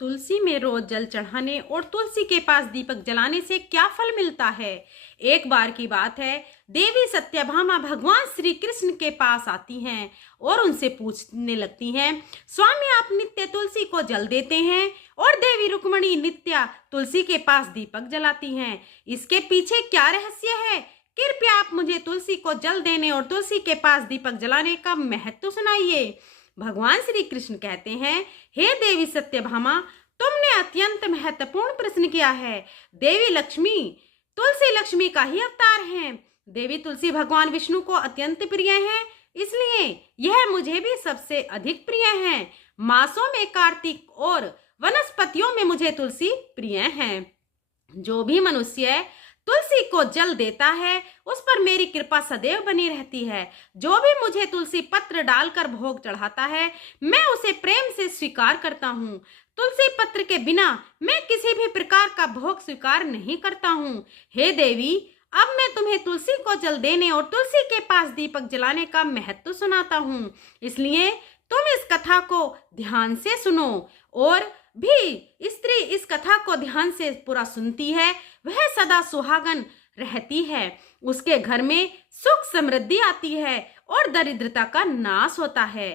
तुलसी में रोज जल चढ़ाने और तुलसी के पास दीपक जलाने से क्या फल मिलता है। एक बार की बात है, देवी सत्यभामा भगवान श्री कृष्ण के पास आती हैं और उनसे पूछने लगती हैं, स्वामी आप नित्य तुलसी को जल देते हैं और देवी रुक्मणी नित्य तुलसी के पास दीपक जलाती हैं, इसके पीछे क्या रहस्य है। कृपया आप मुझे तुलसी को जल देने और तुलसी के पास दीपक जलाने का महत्व सुनाइए। भगवान श्री कृष्ण कहते हैं, हे देवी सत्यभामा, तुमने अत्यंत महत्वपूर्ण प्रश्न किया है। देवी लक्ष्मी तुलसी लक्ष्मी का ही अवतार हैं। देवी तुलसी भगवान विष्णु को अत्यंत प्रिय है, इसलिए यह मुझे भी सबसे अधिक प्रिय है। मासों में कार्तिक और वनस्पतियों में मुझे तुलसी प्रिय है। जो भी मनुष्य तुलसी को जल देता है उस पर मेरी कृपा सदैव बनी रहती है। जो भी मुझे तुलसी पत्र डालकर भोग चढ़ाता है मैं उसे प्रेम से स्वीकार करता हूँ। तुलसी पत्र के बिना मैं किसी भी प्रकार का भोग स्वीकार नहीं करता हूँ। हे देवी, अब मैं तुम्हें तुलसी को जल देने और तुलसी के पास दीपक जलाने का महत्व सुनाता हूँ, इसलिए तुम इस कथा को ध्यान से सुनो। और भी स्त्री इस कथा को ध्यान से पूरा सुनती है वह सदा सुहागन रहती है, उसके घर में सुख समृद्धि आती है और दरिद्रता का नाश होता है।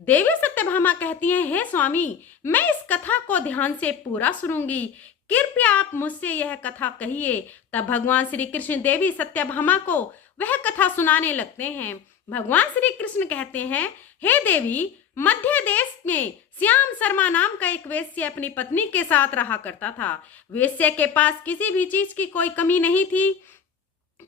देवी सत्यभामा कहती हैं, हे स्वामी, मैं इस कथा को ध्यान से पूरा सुनूंगी, कृपया आप मुझसे यह कथा कहिए। तब भगवान श्री कृष्ण देवी सत्यभामा को वह कथा सुनाने लगते हैं। भगवान श्री कृष्ण कहते हैं, हे देवी, मध्य देश में श्याम शर्मा नाम का एक वेश्य अपनी पत्नी के साथ रहा करता था। वेश्य के पास किसी भी चीज की कोई कमी नहीं थी।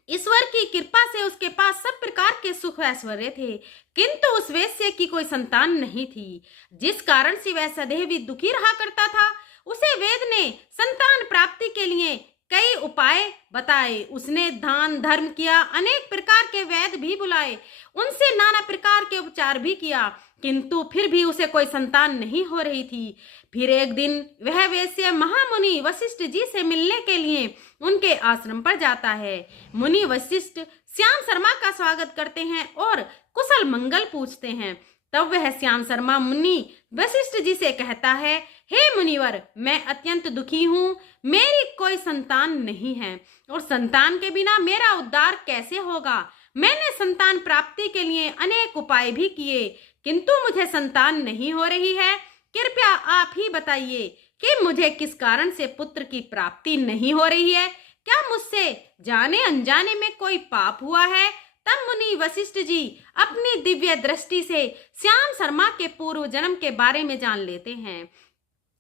ईश्वर की कृपा से उसके पास सब प्रकार के सुख ऐश्वर्य थे, किंतु उस वेश्य की कोई संतान नहीं थी, जिस कारण से वह सदैव ही दुखी रहा करता था। उसे वेद ने संतान प्राप्ति के लिए कई उपाय बताए। उसने दान धर्म किया, अनेक प्रकार के वैद्य भी बुलाए, उनसे नाना प्रकार के उपचार भी किया, किंतु फिर भी उसे कोई संतान नहीं हो रही थी। फिर एक दिन वह वैश्य महामुनि वशिष्ठ जी से मिलने के लिए उनके आश्रम पर जाता है। मुनि वशिष्ठ श्याम शर्मा का स्वागत करते हैं और कुशल मंगल पूछते हैं। तब वह श्याम शर्मा मुनि वशिष्ठ जी से कहता है, हे मुनिवर, मैं अत्यंत दुखी हूँ, मेरी कोई संतान नहीं है और संतान के बिना मेरा उद्धार कैसे होगा। मैंने संतान प्राप्ति के लिए अनेक उपाय भी किए, किंतु मुझे संतान नहीं हो रही है। कृपया आप ही बताइए कि मुझे किस कारण से पुत्र की प्राप्ति नहीं हो रही है। क्या मुझसे जाने अनजाने में कोई पाप हुआ है। तब मुनि वशिष्ठ जी अपनी दिव्य दृष्टि से श्याम शर्मा के पूर्व जन्म के बारे में जान लेते हैं।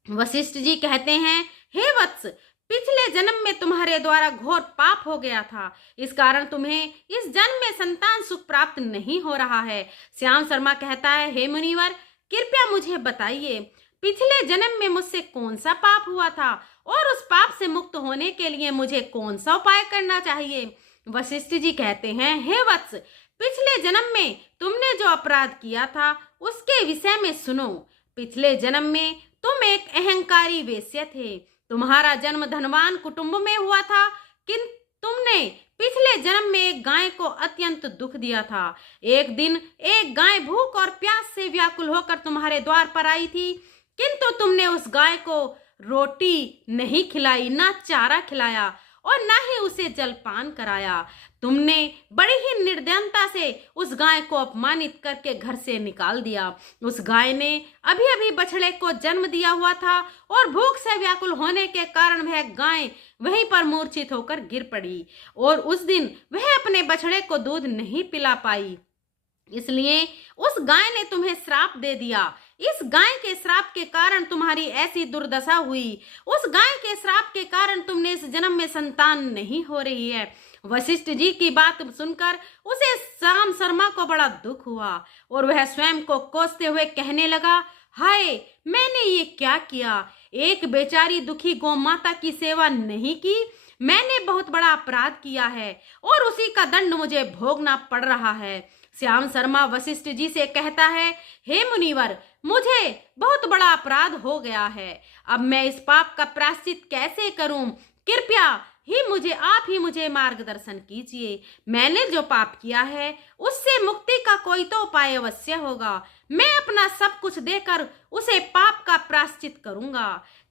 वशिष्ठ जी कहते हैं, हे वत्स, पिछले जन्म में तुम्हारे द्वारा घोर पाप हो गया था, इस कारण तुम्हें इस जन्म में संतान सुख प्राप्त नहीं हो रहा है। श्याम शर्मा कहता है, हे मुनिवर, कृपया मुझे बताइए, पिछले जन्म में मुझसे कौन सा पाप हुआ था और उस पाप से मुक्त होने के लिए मुझे कौन सा उपाय करना चाहिए। वशिष्ठ जी कहते हैं, हे वत्स, पिछले जन्म में तुमने जो अपराध किया था उसके विषय में सुनो। पिछले जन्म में तुम एक अहंकारी वेश्या थे। तुम्हारा जन्म धनवान कुटुंब में हुआ था, किंतु तुमने पिछले जन्म में एक गाय को अत्यंत दुख दिया था। एक दिन एक गाय भूख और प्यास से व्याकुल होकर तुम्हारे द्वार पर आई थी, किंतु तुमने उस गाय को रोटी नहीं खिलाई, ना चारा खिलाया और ना ही उसे जलपान कराया। तुमने बड़ी ही निर्दयता से उस गाय को अपमानित करके घर से निकाल दिया। उस गाय ने अभी अभी बछड़े को जन्म दिया हुआ था और भूख से व्याकुल होने के कारण वह गाय वहीं पर मूर्छित होकर गिर पड़ी और उस दिन वह अपने बछड़े को दूध नहीं पिला पाई, इसलिए उस गाय ने तुम्हें श्राप दे दिया। इस गाय के श्राप के कारण तुम्हारी ऐसी दुर्दशा हुई। उस गाय के श्राप के कारण तुमने इस जन्म में संतान नहीं हो रही है। वशिष्ठ जी की बात सुनकर उसे श्याम शर्मा को बड़ा दुख हुआ और वह स्वयं को कोसते हुए कहने लगा, हाय, मैंने ये क्या किया। एक बेचारी दुखी गौ माता की सेवा नहीं की। मैंने बहुत बड़ा अपराध किया है और उसी का दंड मुझे भोगना पड़ रहा है। श्याम शर्मा वशिष्ठ जी से कहता है, हे मुनिवर, मुझे बहुत बड़ा अपराध हो गया है। अब मैं इस पाप का प्रायश्चित कैसे करूं। कृपया आप ही मुझे मार्गदर्शन कीजिए। मैंने जो पाप किया है उससे मुक्ति का कोई तो उपाय अवश्य होगा। मैं अपना सब कुछ देकर उसे पाप का प्रायश्चित करूंगा।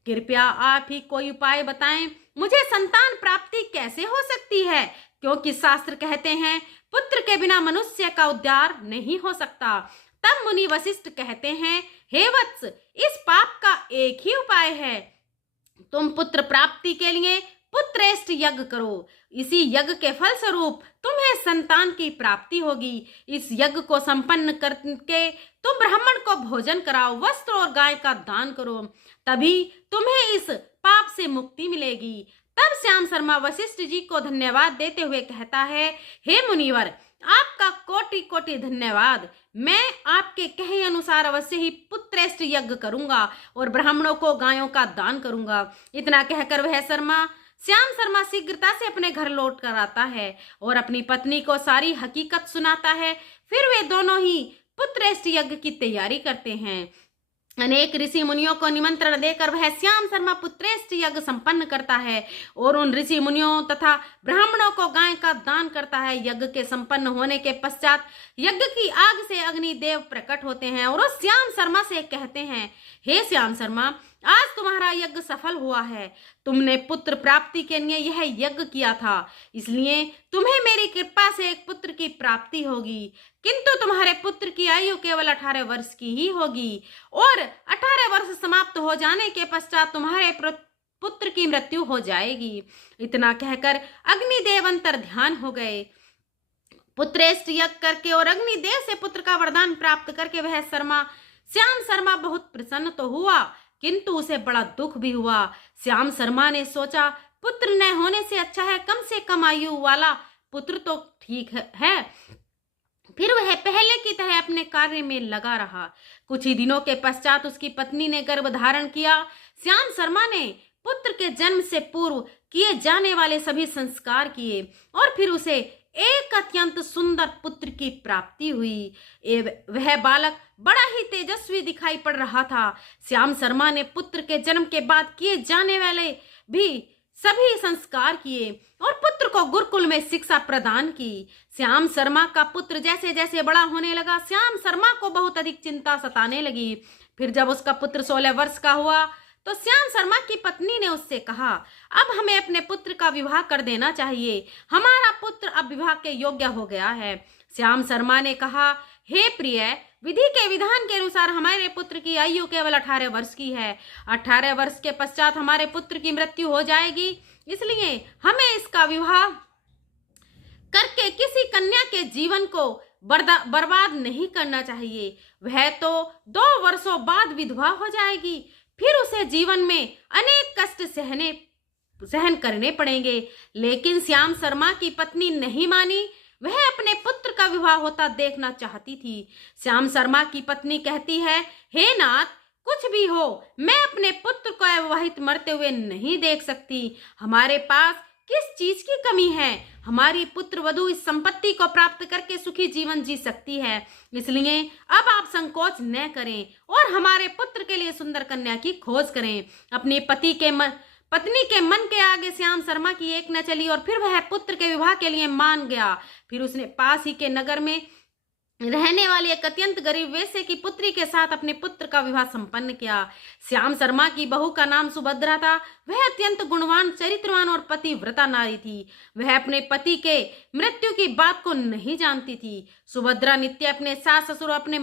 कृपया आप ही कोई उपाय बताएं, मुझे संतान प्राप्ति कैसे हो सकती है, क्योंकि शास्त्र कहते हैं पुत्र के बिना मनुष्य का उद्धार नहीं हो सकता। तब मुनि वशिष्ठ कहते हैं, हे वत्स, इस पाप का एक ही उपाय है, तुम पुत्र प्राप्ति के लिए पुत्रेष्ट यज्ञ करो। इसी यज्ञ के फल स्वरूप तुम्हें संतान की प्राप्ति होगी। इस यज्ञ को संपन्न करके तुम ब्राह्मण को भोजन कराओ, वस्त्र और गाय का दान करो, तभी तुम्हें इस पाप से मुक्ति मिलेगी। तब श्याम शर्मा वशिष्ठ जी को धन्यवाद देते हुए कहता है, हे मुनिवर, आपका कोटि कोटि धन्यवाद। मैं आपके कहे अनुसार अवश्य ही पुत्रेष्ट यज्ञ करूंगा और ब्राह्मणों को गायों का दान करूंगा। इतना कहकर वह श्याम शर्मा शीघ्रता से अपने घर लौट कर आता है और अपनी पत्नी को सारी हकीकत सुनाता है। फिर वे दोनों ही पुत्रेष्ट यज्ञ की तैयारी करते हैं। अनेक ऋषि मुनियों को निमंत्रण देकर वह श्याम शर्मा पुत्रेष्ट यज्ञ संपन्न करता है और उन ऋषि मुनियों तथा ब्राह्मणों को गाय का दान करता है। यज्ञ के संपन्न होने के पश्चात यज्ञ की आग से अग्निदेव प्रकट होते हैं और उस श्याम शर्मा से कहते हैं, हे श्याम शर्मा, आज तुम्हारा यज्ञ सफल हुआ है। तुमने पुत्र प्राप्ति के लिए यह यज्ञ किया था, इसलिए तुम्हें मेरी कृपा से एक पुत्र की प्राप्ति होगी। किंतु तुम्हारे पुत्र की आयु केवल 18 वर्ष की ही होगी और 18 वर्ष समाप्त हो जाने के पश्चात तुम्हारे पुत्र की मृत्यु हो जाएगी। इतना कहकर अग्निदेव अंतर ध्यान हो गए। पुत्रेष्ट यज्ञ करके और अग्निदेव से पुत्र का वरदान प्राप्त करके वह श्याम शर्मा बहुत प्रसन्न तो हुआ, किंतु उसे बड़ा दुख भी हुआ। श्याम शर्मा ने सोचा, पुत्र न होने से अच्छा है कम से कम आयु वाला पुत्र तो ठीक है। फिर वह पहले की तरह अपने कार्य में लगा रहा। कुछ ही दिनों के पश्चात उसकी पत्नी ने गर्भ धारण किया। श्याम शर्मा ने पुत्र के जन्म से पूर्व किए जाने वाले सभी संस्कार किए और फिर उसे एक अत्यंत सुंदर पुत्र की प्राप्ति हुई। वह बालक बड़ा ही तेजस्वी दिखाई पड़ रहा था। श्याम शर्मा ने पुत्र के जन्म के बाद किए जाने वाले भी सभी संस्कार किए और पुत्र को गुरुकुल में शिक्षा प्रदान की। श्याम शर्मा का पुत्र जैसे जैसे बड़ा होने लगा, श्याम शर्मा को बहुत अधिक चिंता सताने लगी। फिर जब उसका पुत्र 16 वर्ष का हुआ तो श्याम शर्मा की पत्नी ने उससे कहा, अब हमें अपने पुत्र का विवाह कर देना चाहिए, हमारा पुत्र अब विवाह के योग्य हो गया है। श्याम शर्मा ने कहा, हे प्रिय, विधि के विधान के अनुसार हमारे पुत्र की आयु केवल 18 वर्ष की है। 18 वर्ष के पश्चात हमारे पुत्र की मृत्यु हो जाएगी, इसलिए हमें इसका विवाह करके किसी कन्या के जीवन को बर्बाद नहीं करना चाहिए। वह तो 2 वर्षों बाद विधवा हो जाएगी, फिर उसे जीवन में अनेक कष्ट सहन करने पड़ेंगे। लेकिन श्याम शर्मा की पत्नी नहीं मानी, वह अपने पुत्र का विवाह होता देखना चाहती थी। श्याम शर्मा की पत्नी कहती है, हे नाथ, कुछ भी हो, मैं अपने पुत्र को अविवाहित मरते हुए नहीं देख सकती। हमारे पास किस चीज की कमी है? हमारी पुत्र वधू इस संपत्ति को प्राप्त करके सुखी जीवन जी सकती है, इसलिए अब आप संकोच न करें और हमारे पुत्र के लिए सुंदर कन्या की खोज करें। अपनी पत्नी के मन के आगे श्याम शर्मा की एक न चली और फिर वह पुत्र के विवाह के लिए मान गया। फिर उसने पास ही के नगर में रहने वाली एक अत्यंत गरीब वेश्या की पुत्री के साथ अपने पुत्र का विवाह संपन्न किया। श्याम शर्मा की बहू का नाम सुभद्रा था। वह अत्यंत गुणवान, चरित्रवान और पतिव्रता नारी थी। वह अपने पति के मृत्यु की बात को नहीं जानती थी। सुभद्रा नित्य अपने सास ससुर अपने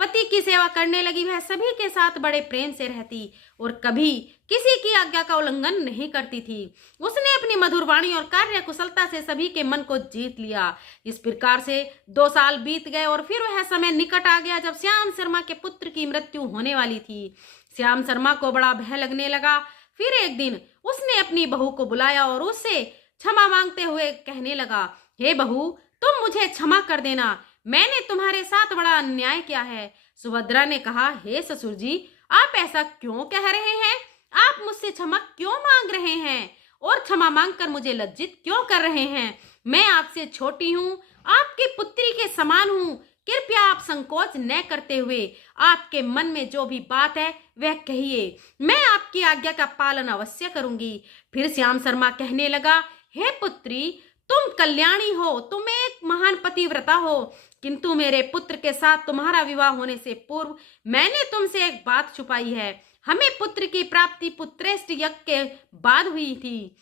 पति की सेवा करने लगी। वह सभी के साथ बड़े प्रेम से रहती और कभी किसी की आज्ञा का उल्लंघन नहीं करती थी। उसने अपनी मधुर वाणी और कार्य कुशलता से सभी के मन को जीत लिया। इस प्रकार से 2 साल बीत गए और फिर वह समय निकट आ गया जब श्याम शर्मा के पुत्र की मृत्यु होने वाली थी। श्याम शर्मा को बड़ा भय लगने लगा। फिर एक दिन उसने अपनी बहू को बुलाया और उससे क्षमा मांगते हुए कहने लगा, हे बहू, तुम मुझे क्षमा कर देना, मैंने तुम्हारे साथ बड़ा अन्याय किया है। सुभद्रा ने कहा, हे ससुर जी, आप ऐसा क्यों कह रहे हैं? आप मुझसे क्षमा क्यों मांग रहे हैं और क्षमा मांगकर मुझे लज्जित क्यों कर रहे हैं? मैं आपसे छोटी हूँ, आपकी पुत्री के समान हूँ। कृपया आप संकोच न करते हुए आपके मन में जो भी बात है वह कहिए, मैं आपकी आज्ञा का पालन अवश्य करूंगी। फिर श्याम शर्मा कहने लगा, हे पुत्री, तुम कल्याणी हो, तुम एक महान पतिव्रता हो, किंतु मेरे पुत्र के साथ तुम्हारा विवाह होने से पूर्व मैंने तुमसे एक बात छुपाई है। हमें पुत्र की प्राप्ति पुत्रेष्ट यज्ञ के बाद हुई थी।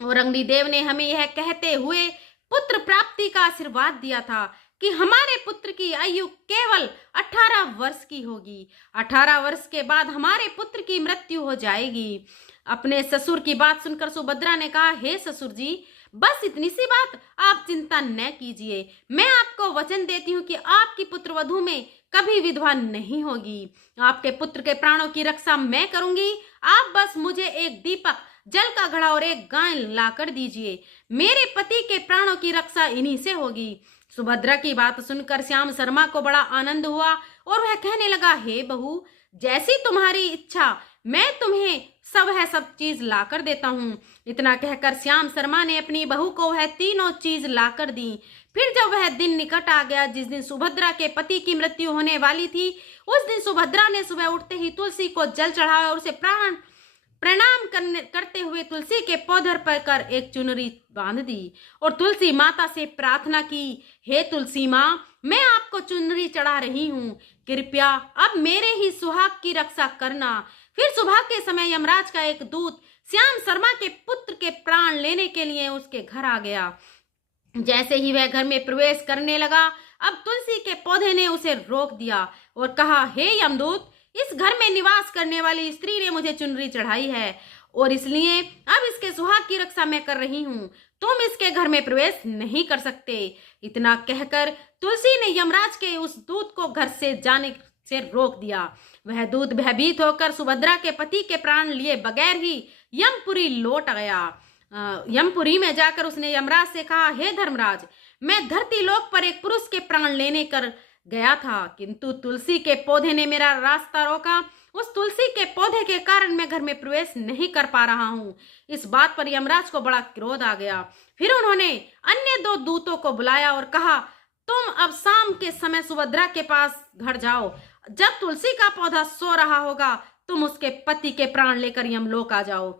और अग्निदेव ने हमें यह कहते हुए पुत्र प्राप्ति का आशीर्वाद दिया था कि हमारे पुत्र की आयु केवल 18 वर्ष की होगी। 18 वर्ष के बाद हमारे पुत्र की मृत्यु हो जाएगी। अपने ससुर की बात सुनकर सुभद्रा ने कहा, हे ससुर जी, बस इतनी सी बात, आप चिंता न कीजिए। मैं आपको वचन देती हूँ कि आपकी पुत्रवधू में कभी विधवा नहीं होगी। आपके पुत्र के प्राणों की रक्षा मैं करूंगी। आप बस मुझे एक दीपक, जल का घड़ा और एक गाय ला कर दीजिए। मेरे पति के प्राणों की रक्षा इन्हीं से होगी। सुभद्रा की बात सुनकर श्याम शर्मा को बड़ा आनंद हुआ और वह कहने लगा, हे बहू, जैसी तुम्हारी इच्छा, मैं तुम्हें सब चीज लाकर देता हूँ। इतना कहकर श्याम शर्मा ने अपनी बहू को वह तीनों चीज लाकर दी। फिर जब वह दिन निकट आ गया जिस दिन सुभद्रा के पति की मृत्यु होने वाली थी, उस दिन सुभद्रा ने सुबह उठते ही तुलसी को जल चढ़ाया और उसे प्रणाम करते हुए तुलसी के पौधे पर एक चुनरी बांध दी और तुलसी माता से प्रार्थना की, हे तुलसी माँ, मैं आपको चुनरी चढ़ा रही हूँ, कृपया अब मेरे ही सुहाग की रक्षा करना। फिर सुबह के समय यमराज का एक दूत श्याम शर्मा के पुत्र के प्राण लेने के लिए उसके घर आ गया। जैसे ही वह घर में प्रवेश करने लगा, अब तुलसी के पौधे ने उसे रोक दिया और कहा, हे यमदूत, इस घर में निवास करने वाली स्त्री ने मुझे चुनरी चढ़ाई है और इसलिए अब इसके सुहाग की रक्षा मैं कर रही हूँ। तुम इसके घर में प्रवेश नहीं कर सकते। इतना कहकर तुलसी ने यमराज के उस दूत को घर से जाने से रोक दिया। वह दूत भयभीत होकर सुभद्रा के पति के प्राण लिए बगैर ही यमपुरी लौट गया। यमपुरी में जाकर उसने यमराज से कहा, हे धर्मराज, मैं धरती लोक पर एक पुरुष के प्राण लेने कर गया था, किंतु तुलसी के पौधे ने मेरा रास्ता रोका। उस तुलसी के पौधे के कारण मैं घर में प्रवेश नहीं कर पा रहा हूँ। इस बात पर यमराज को बड़ा क्रोध आ गया। फिर उन्होंने अन्य दो दूतों को बुलाया और कहा, तुम अब शाम के समय सुभद्रा के पास घर जाओ। जब तुलसी का पौधा सो रहा होगा, तुम उसके पति के प्राण लेकर यमलोक आ जाओ।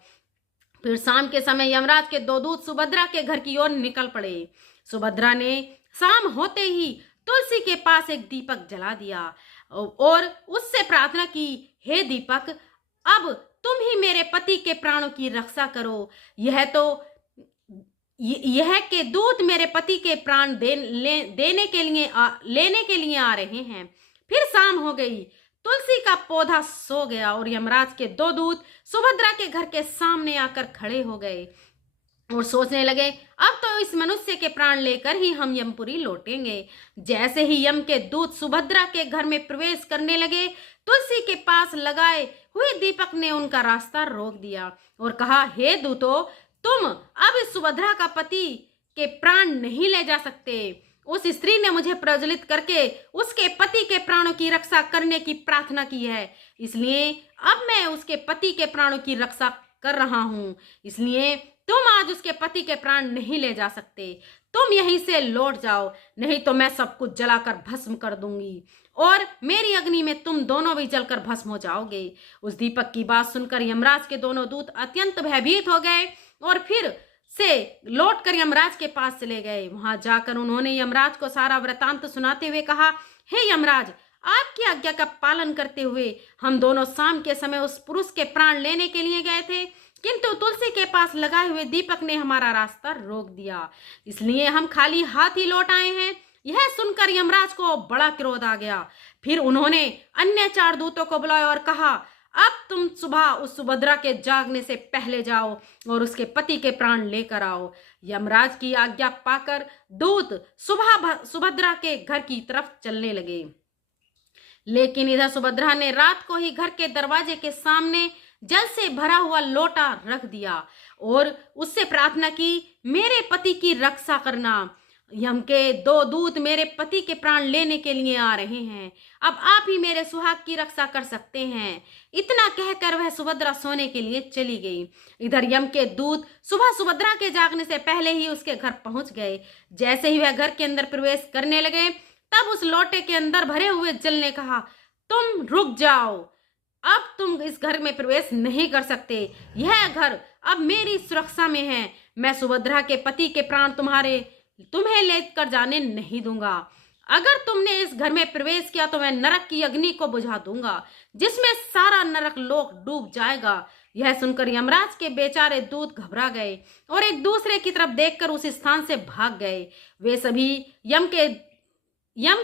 फिर शाम के समय यमराज के दो दूत सुभद्रा के घर की ओर निकल पड़े। सुभद्रा ने शाम होते ही तुलसी के पास एक दीपक जला दिया और उससे प्रार्थना की, हे दीपक, अब तुम ही मेरे पति के प्राणों की रक्षा करो। यह के दूत मेरे पति के प्राण लेने के लिए आ रहे हैं। फिर शाम हो गई, तुलसी का पौधा सो गया और यमराज के दो दूत सुभद्रा के घर के सामने आकर खड़े हो गए और सोचने लगे, अब तो इस मनुष्य के प्राण लेकर ही हम यमपुरी लौटेंगे। जैसे ही यम के दूत सुभद्रा के घर में प्रवेश करने लगे, तुलसी के पास लगाए हुए दीपक ने उनका रास्ता रोक दिया और कहा, हे दूतों, तुम अब इस सुभद्रा का पति के प्राण नहीं ले जा सकते। उस स्त्री ने मुझे प्रज्वलित करके उसके पति के प्राणों की रक्षा करने की प्रार्थना की है, इसलिए अब मैं उसके पति के प्राणों की रक्षा कर रहा हूँ। इसलिए तुम आज उसके पति के प्राण नहीं ले जा सकते। तुम यहीं से लौट जाओ, नहीं तो मैं सब कुछ जलाकर भस्म कर दूंगी और मेरी अग्नि में तुम दोनों भी जलकर भस्म हो जाओगे। उस दीपक की बात सुनकर यमराज के दोनों दूत अत्यंत भयभीत हो गए और फिर से लौटकर यमराज के पास चले गए। वहां जाकर उन्होंने यमराज को सारा वृतांत सुनाते हुए कहा, हे यमराज, आपकी आज्ञा का पालन करते हुए हम दोनों शाम के समय उस पुरुष के प्राण लेने के लिए गए थे, किंतु तुलसी के पास लगाए हुए दीपक ने हमारा रास्ता रोक दिया, इसलिए हम खाली हाथ ही लौट आए हैं। यह सुनकर यमराज को बड़ा क्रोध आ गया। फिर उन्होंने अन्य 4 दूतों को बुलाया और कहा, अब तुम सुबह उस सुभद्रा के जागने से पहले जाओ और उसके पति के प्राण लेकर आओ। यमराज की आज्ञा पाकर दूत सुबह सुभद्रा के घर की तरफ चलने लगे, लेकिन इधर सुभद्रा ने रात को ही घर के दरवाजे के सामने जल से भरा हुआ लोटा रख दिया और उससे प्रार्थना की, मेरे पति की रक्षा करना। यम के 2 दूत मेरे पति के प्राण लेने के लिए आ रहे हैं, अब आप ही मेरे सुहाग की रक्षा कर सकते हैं। इतना कहकर वह सुभद्रा सोने के लिए चली गई। इधर यम के दूत सुबह सुभद्रा के जागने से पहले ही उसके घर पहुंच गए। जैसे ही वह घर के अंदर प्रवेश करने लगे, तब उस लोटे के अंदर भरे हुए जल ने कहा, तुम रुक जाओ, अब तुम इस घर में प्रवेश नहीं कर सकते। यह घर अब मेरी सुरक्षा में है। मैं सुभद्रा के पति के प्राण तुम्हें लेकर जाने नहीं दूंगा। अगर तुमने इस घर में प्रवेश किया तो मैं नरक की अग्नि को बुझा दूंगा, जिसमें सारा नरक लोक डूब जाएगा। यह सुनकर यमराज के बेचारे दूत घबरा गए और एक दूसरे की तरफ देखकर उस स्थान से भाग गए। वे सभी यम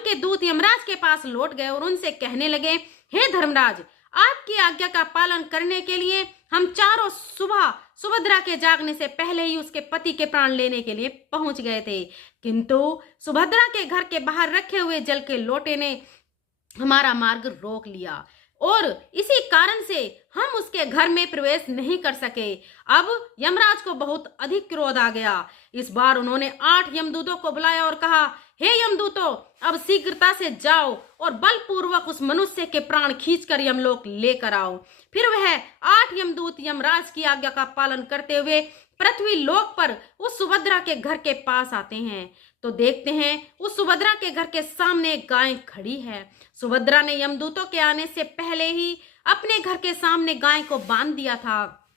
के दूत यमराज के पास लौट गए और उनसे कहने लगे, हे धर्मराज, आपकी आज्ञा का पालन करने के लिए हम चारों सुबह सुभद्रा के जागने से पहले ही उसके पति के प्राण लेने के लिए पहुंच गए थे, किंतु सुभद्रा के घर के बाहर रखे हुए जल के लोटे ने हमारा मार्ग रोक लिया और इसी कारण से हम उसके घर में प्रवेश नहीं कर सके। अब यमराज को बहुत अधिक क्रोध आ गया। इस बार उन्होंने 8 यमदूतों को बुलाया और कहा, हे यमदूतों, अब शीघ्रता से जाओ और बलपूर्वक उस मनुष्य के प्राण खींचकर यमलोक लेकर आओ। फिर वह 8 यमदूत यमराज की आज्ञा का पालन करते हुए पृथ्वी लोक पर उस सुभद्रा के घर के पास आते हैं तो देखते हैं उस सुभद्रा के घर के सामने एक गाय खड़ी है। सुभद्रा ने यमदूतों के आने से पहले ही अपने घर के सामने गाय को बांध दिया था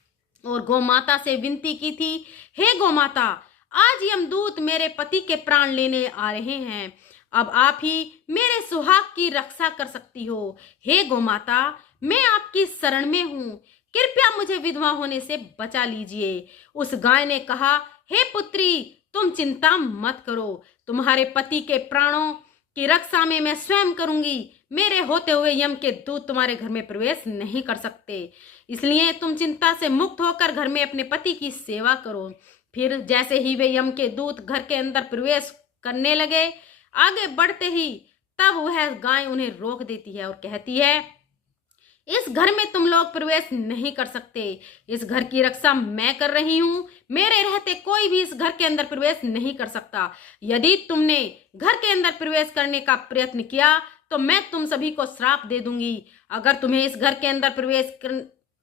और गौमाता से विनती की थी, हे गौमाता, आज यमदूत मेरे पति के प्राण लेने आ रहे हैं, अब आप ही मेरे सुहाग की रक्षा कर सकती हो। हे गौमाता, मैं आपकी शरण में हूँ, कृपया मुझे विधवा होने से बचा लीजिए। उस गाय ने कहा, हे पुत्री, तुम चिंता मत करो, तुम्हारे पति के प्राणों की रक्षा में मैं स्वयं करूंगी। मेरे होते हुए यम के दूत तुम्हारे घर में प्रवेश नहीं कर सकते, इसलिए तुम चिंता से मुक्त होकर घर में अपने पति की सेवा करो। फिर जैसे ही वे यम के दूत घर के अंदर प्रवेश करने लगे, आगे बढ़ते ही तब वह गाय उन्हें रोक देती है और कहती है, इस घर में तुम लोग प्रवेश नहीं कर सकते, इस घर की रक्षा मैं कर रही हूँ, मेरे रहते कोई भी इस घर के अंदर प्रवेश नहीं कर सकता। यदि तुमने घर के अंदर प्रवेश करने का प्रयत्न किया तो मैं तुम सभी को श्राप दे दूंगी। अगर तुम्हें इस घर के अंदर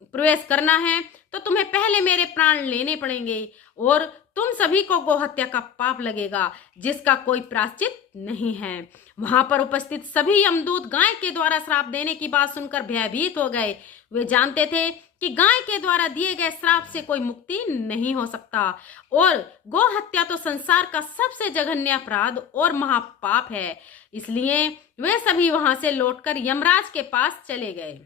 प्रवेश करना है तो तुम्हें पहले मेरे प्राण लेने पड़ेंगे और तुम सभी को गोहत्या का पाप लगेगा, जिसका कोई प्रायश्चित नहीं है। वहां पर उपस्थित सभी यमदूत गाय के द्वारा श्राप देने की बात सुनकर भयभीत हो गए। वे जानते थे कि गाय के द्वारा दिए गए श्राप से कोई मुक्ति नहीं हो सकता और गोहत्या तो संसार का सबसे जघन्य अपराध और महापाप है। इसलिए वे सभी वहां से लौटकर यमराज के पास चले गए।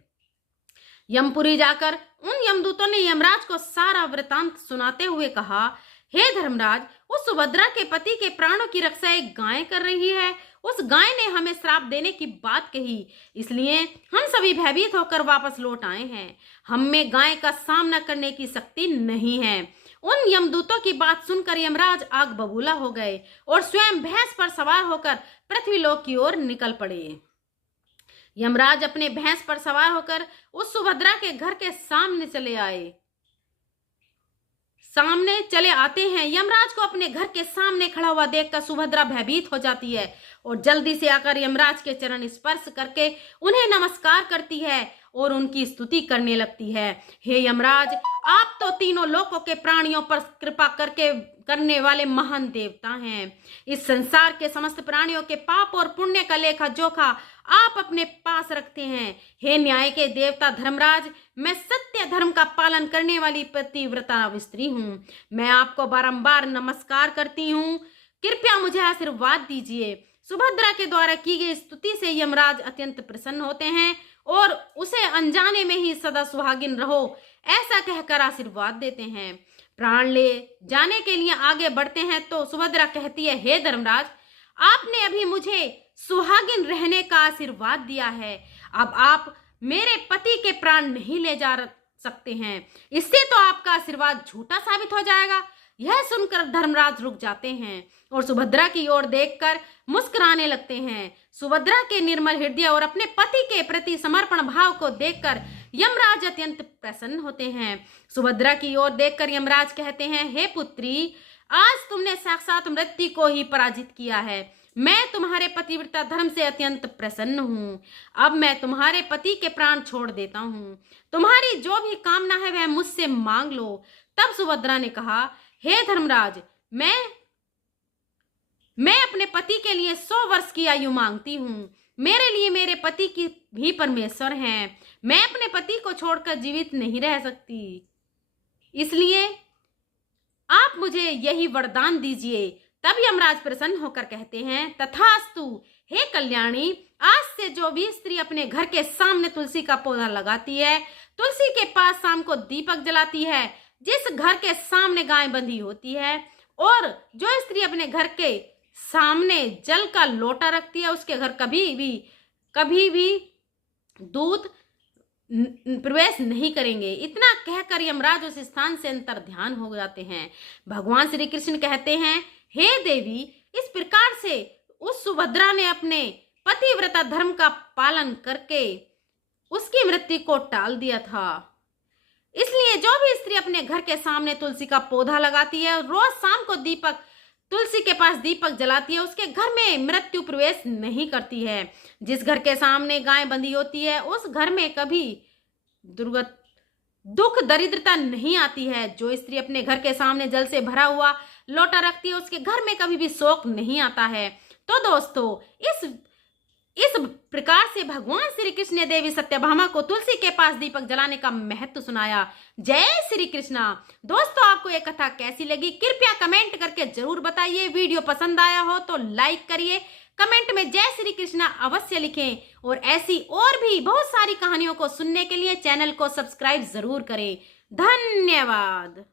यमपुरी जाकर उन यमदूतों ने यमराज को सारा वृतांत सुनाते हुए कहा, हे धर्मराज, उस सुभद्रा के पति के प्राणों की रक्षा एक गाय कर रही है। उस गाय ने हमें श्राप देने की बात कही, इसलिए हम सभी भयभीत होकर वापस लौट आए हैं। हम में गाय का सामना करने की शक्ति नहीं है। उन यमदूतों की बात सुनकर यमराज आग बबूला हो गए और स्वयं भैंस पर सवार होकर पृथ्वीलोक की ओर निकल पड़े। यमराज अपने भैंस पर सवार होकर उस सुभद्रा के घर के सामने चले आते हैं। यमराज को अपने घर के सामने खड़ा हुआ देखकर सुभद्रा भयभीत हो जाती है और जल्दी से आकर यमराज के चरण स्पर्श करके उन्हें नमस्कार करती है और उनकी स्तुति करने लगती है। हे यमराज, आप तो तीनों लोकों के प्राणियों पर कृपा करने वाले महान देवता हैं। इस संसार के समस्त प्राणियों के पाप और पुण्य का लेखा जोखा आप अपने पास रखते हैं। हे न्याय के देवता धर्मराज, मैं सत्य धर्म का पालन करने वाली पतिव्रता स्त्री हूँ। मैं आपको बारंबार नमस्कार करती हूँ, कृपया मुझे आशीर्वाद दीजिए। सुभद्रा के द्वारा की गई स्तुति से यमराज अत्यंत प्रसन्न होते हैं और उसे अनजाने में ही सदा सुहागिन रहो ऐसा कहकर आशीर्वाद देते हैं। प्राण ले जाने के लिए आगे बढ़ते हैं तो सुभद्रा कहती है, हे धर्मराज, आपने अभी मुझे सुहागिन रहने का आशीर्वाद दिया है, अब आप मेरे पति के प्राण नहीं ले जा सकते हैं, इससे तो आपका आशीर्वाद झूठा साबित हो जाएगा। यह सुनकर धर्मराज रुक जाते हैं और सुभद्रा की ओर देखकर मुस्कुराने लगते हैं। सुभद्रा के निर्मल हृदय और अपने पति के प्रति समर्पण भाव को देखकर यमराज अत्यंत प्रसन्न होते हैं। सुभद्रा की ओर देखकर यमराज कहते हैं, हे पुत्री, आज तुमने साक्षात मृत्यु को ही पराजित किया है। मैं तुम्हारे पतिव्रता धर्म से अत्यंत प्रसन्न हूँ। अब मैं तुम्हारे पति के प्राण छोड़ देता हूँ। तुम्हारी जो भी कामना है वह मुझसे मांग लो। तब सुभद्रा ने कहा, हे धर्मराज, मैं अपने पति के लिए 100 वर्ष की आयु मांगती हूँ। मेरे लिए मेरे पति की भी परमेश्वर हैं। मैं अपने पति को छोड़कर जीवित नहीं रह सकती, इसलिए आप मुझे यही वरदान दीजिए। तब यमराज प्रसन्न होकर कहते हैं, तथास्तु हे कल्याणी, आज से जो भी स्त्री अपने घर के सामने तुलसी का पौधा लगाती है, तुलसी के पास शाम को दीपक जलाती है, जिस घर के सामने गाय बंधी होती है, और जो स्त्री अपने घर के सामने जल का लोटा रखती है, उसके घर कभी भी दूध प्रवेश नहीं करेंगे। इतना कहकर यमराज उस स्थान से अंतर ध्यान हो जाते हैं। भगवान श्री कृष्ण कहते हैं, हे देवी, इस प्रकार से उस सुभद्रा ने अपने पतिव्रता धर्म का पालन करके उसकी मृत्यु को टाल दिया था। इसलिए जो भी स्त्री अपने घर के सामने तुलसी का पौधा लगाती है और रोज शाम को तुलसी के पास दीपक जलाती है, उसके घर में मृत्यु प्रवेश नहीं करती है। जिस घर के सामने गाय बंधी होती है, उस घर में कभी दुख दरिद्रता नहीं आती है। जो स्त्री अपने घर के सामने जल से भरा हुआ लोटा रखती है, उसके घर में कभी भी शोक नहीं आता है। तो दोस्तों, इस प्रकार से भगवान श्री कृष्ण ने देवी सत्यभामा को तुलसी के पास दीपक जलाने का महत्व सुनाया। जय श्री कृष्णा। दोस्तों, आपको यह कथा कैसी लगी कृपया कमेंट करके जरूर बताइए। वीडियो पसंद आया हो तो लाइक करिए, कमेंट में जय श्री कृष्णा अवश्य लिखें, और ऐसी और भी बहुत सारी कहानियों को सुनने के लिए चैनल को सब्सक्राइब जरूर करें। धन्यवाद।